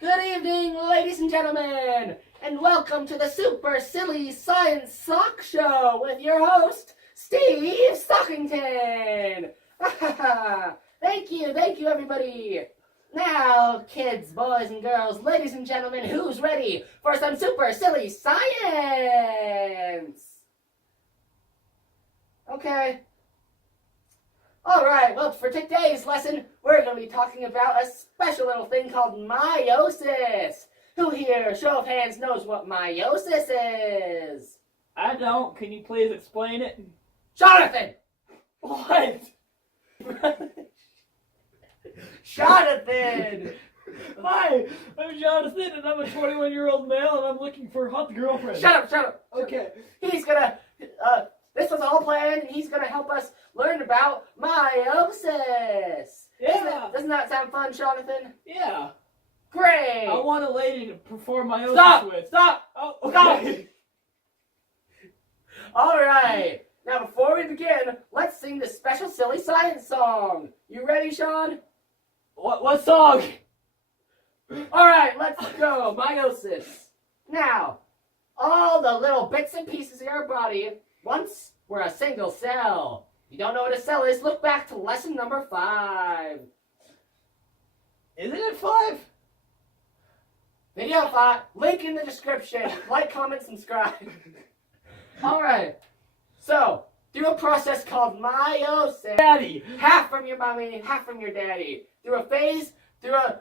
Good evening, ladies and gentlemen, and welcome to the Super Silly Science Sock Show with your host, Steve Stockington. Thank you, everybody. Now, kids, boys, and girls, ladies and gentlemen, who's ready for some Super Silly Science? Okay. Alright, well, for today's lesson, we're going to be talking about a special little thing called meiosis. Who here, show of hands, knows what meiosis is? I don't. Can you please explain it? Jonathan! What? Jonathan! Hi, I'm Jonathan, and I'm a 21-year-old male, and I'm looking for a hot girlfriend. Shut up! Okay. He's gonna, this was all planned, and he's gonna help us learn about meiosis. Yeah. Doesn't that sound fun, Jonathan? Yeah. Great! I want a lady to perform meiosis Stop! with. Stop! Oh, Stop! okay. Alright, now before we begin, let's sing this special silly science song. You ready, Sean? What song? Alright, let's go. Meiosis. Now, all the little bits and pieces of your body once were a single cell. If you don't know what a cell is, look back to lesson number 5. Isn't it 5? Video 5, link in the description. Like, comment, subscribe. Alright, so, do a process called meiosis. Daddy. Half from your mommy, half from your daddy. Through a phase, through a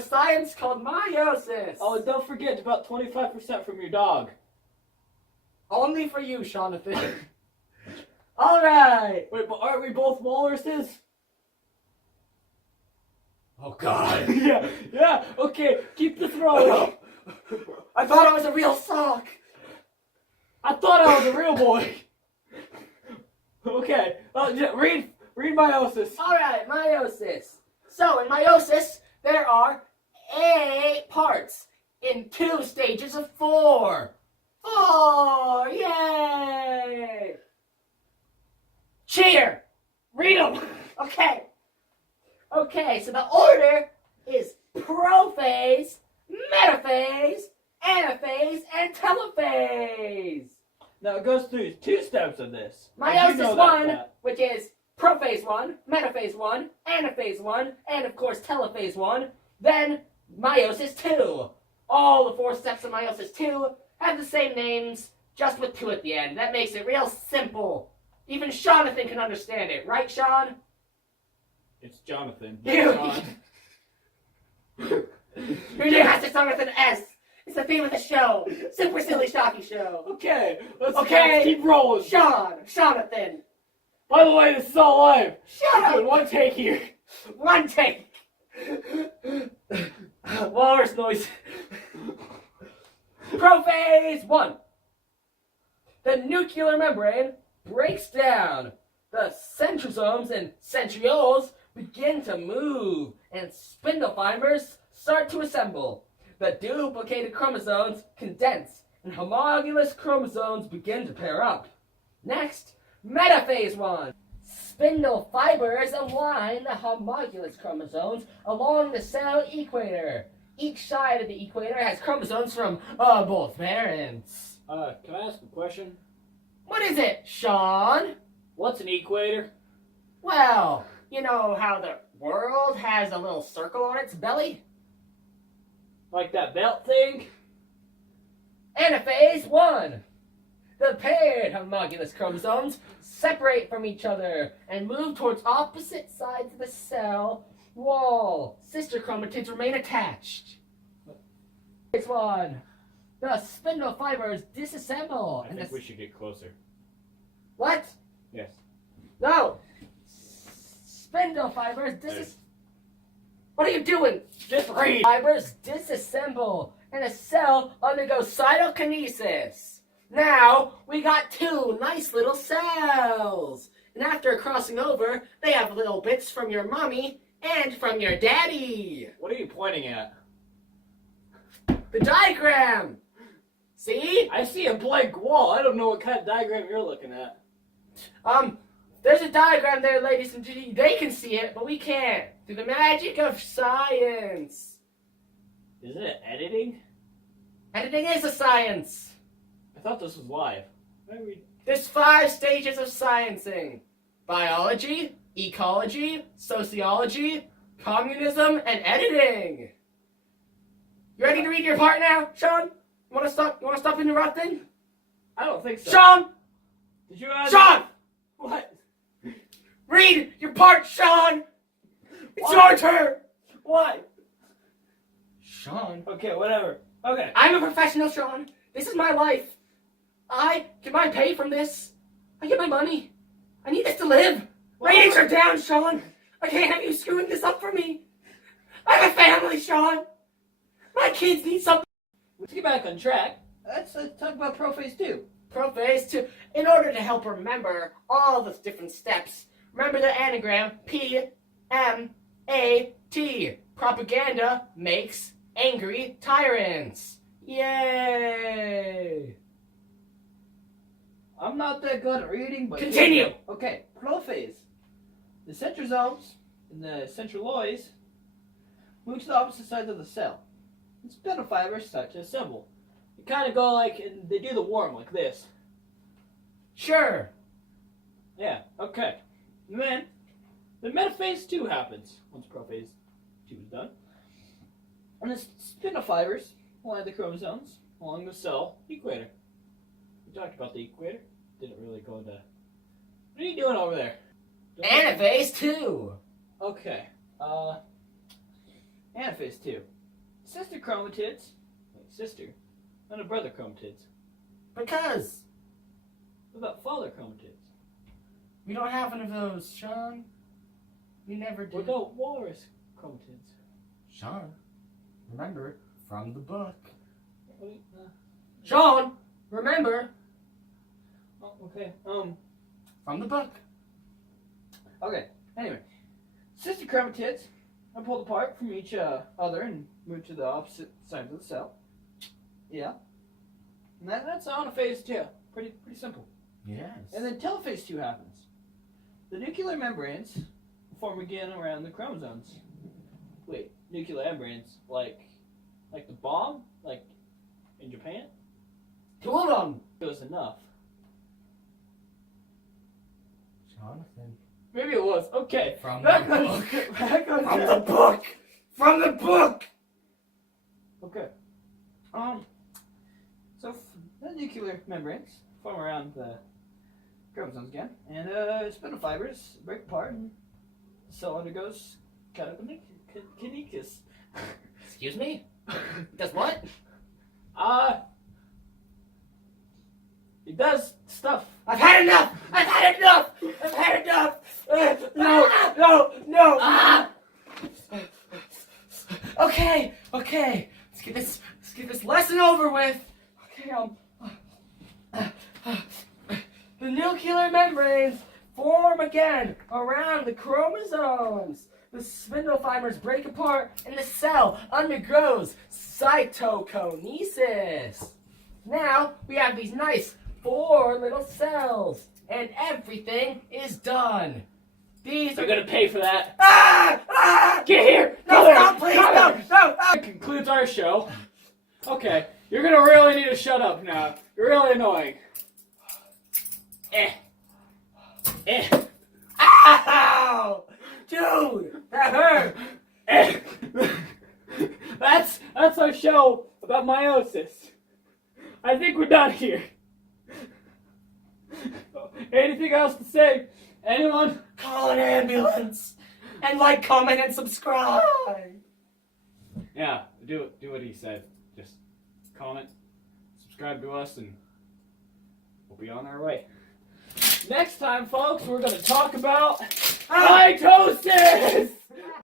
science called meiosis. Oh, and don't forget about 25% from your dog. Only for you, Jonathan. Alright. Wait, but aren't we both walruses? Oh God. Yeah, okay, keep this rolling. I thought I was a real sock. I thought I was a real boy. Okay, read meiosis. Alright, meiosis. So, in meiosis, there are 8 parts in 2 stages of 4. 4! Yay! Cheer! Read them! Okay, so the order is prophase, metaphase, anaphase, and telophase. Now it goes through 2 steps of this. Meiosis 1, which is prophase 1, metaphase 1, anaphase 1, and of course telophase 1. Then meiosis 2. All the 4 steps of meiosis 2 have the same names, just with 2 at the end. That makes it real simple. Even Jonathan can understand it, right, Sean? It's Jonathan. You. Sean. Your name has to start with an S. It's the theme of the show. Super Silly Shocky Show. Okay, let's keep rolling. Jonathan. By the way, this is all live. Shut up. Doing one take here. One take. Walrus noise. Prophase 1. The nuclear membrane breaks down. The centrosomes and centrioles begin to move, and spindle fibers start to assemble. The duplicated chromosomes condense, and homologous chromosomes begin to pair up. Next, metaphase 1. Spindle fibers align the homologous chromosomes along the cell equator. Each side of the equator has chromosomes from both parents. Can I ask a question? What is it, Sean? What's an equator? Well, you know how the world has a little circle on its belly? Like that belt thing? Anaphase 1. The paired homologous chromosomes separate from each other and move towards opposite sides of the cell wall. Sister chromatids remain attached. Anaphase 1. The spindle fibers disassemble. I think we should get closer. What? Yes. No! Spindle fibers What are you doing? Just read. Fibers disassemble and a cell undergoes cytokinesis. Now we got 2 nice little cells. And after crossing over, they have little bits from your mommy and from your daddy. What are you pointing at? The diagram. See? I see a blank wall. I don't know what kind of diagram you're looking at. There's a diagram there, ladies and gentlemen. They can see it, but we can't. Through the magic of science. Isn't it editing? Editing is a science. I thought this was live. There's 5 stages of sciencing. Biology, ecology, sociology, communism, and editing. You ready to read your part now, Sean? You wanna stop interrupting? I don't think so. Sean! Did you Sean! What? Read your part, Sean! It's Why? your turn! Why? Sean. Okay, whatever. Okay. I'm a professional, Sean. This is my life. I get my pay from this. I get my money. I need this to live. Ratings are down, Sean. I can't have you screwing this up for me. I have a family, Sean. My kids need something. Let's get back on track. Let's talk about Prophase 2. Prophase 2. In order to help remember all the different steps, remember the anagram PMAT. Propaganda makes angry tyrants. Yay! I'm not that good at reading, but... Continue! Okay, prophase. The centrosomes and the centraloids move to the opposite sides of the cell. And spindle-fibers start to assemble. They kind of go like, and they do the worm like this. Sure. Yeah, okay. And then, the metaphase 2 happens, once prophase 2 is done. And the spindle fibers line the chromosomes along the cell equator. We talked about the equator. Didn't really go into... What are you doing over there? Anaphase 2. Okay. Anaphase 2. Sister chromatids. Wait, sister? Not a brother chromatids. Because What about father chromatids? we don't have one of those, Sean. We never did. What about walrus chromatids? Sean, remember from the book. Wait, Sean, remember oh, okay. from the book. Okay. Anyway, sister chromatids are pulled apart from each other and moved to the opposite sides of the cell. Yeah. And that's anaphase 2. Pretty simple. Yes. And then telophase 2 happens. The nuclear membranes form again around the chromosomes. Wait, nuclear membranes like the bomb, like in Japan? Hold on, It was enough. Jonathan. Maybe it was. Okay. From Back the on- book. back on From track. the book. From the book. Okay. So the nuclear membranes form around the chromosomes again, and spindle fibers break apart, and the cell undergoes catakinesis. Excuse me. Does what? It does stuff. I've had enough. I've had enough. I've had enough. No. Ah! Okay. Let's get this lesson over with. Okay. The nuclear membranes form again around the chromosomes. The spindle fibers break apart, and the cell undergoes cytokinesis. Now we have these nice 4 little cells, and everything is done. These They're gonna pay for that. Ah! Get here! No, Come stop, here! please, Come no, here! no! That concludes our show. Okay, you're gonna really need to shut up now. You're really annoying. Ow! Dude, that hurt. That's our show about meiosis. I think we're done here. Anything else to say? Anyone? Call an ambulance. And like, comment, and subscribe. Yeah, do what he said. Just comment, subscribe to us, and we'll be on our way. Next time, folks, we're going to talk about meiosis!